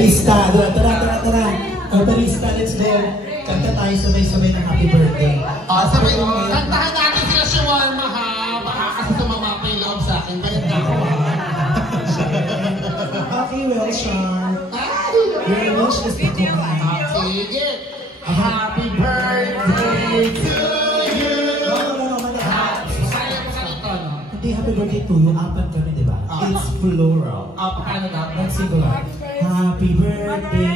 Barista, tara. Barista, let's go. Kanta tayo sabay-sabay ng happy birthday. Sabay, kantahan natin sila shawarma ha. Baka kasi tumama pa yung loob sa akin. Bayad na ako. Okay, well, Sean. Your wish is to come. Sige. Happy birthday to you. No. Sayang mo sa ito, no? Hindi happy birthday to you. Apat kami, di ba? It's plural. Paano na? Not singular. Happy birthday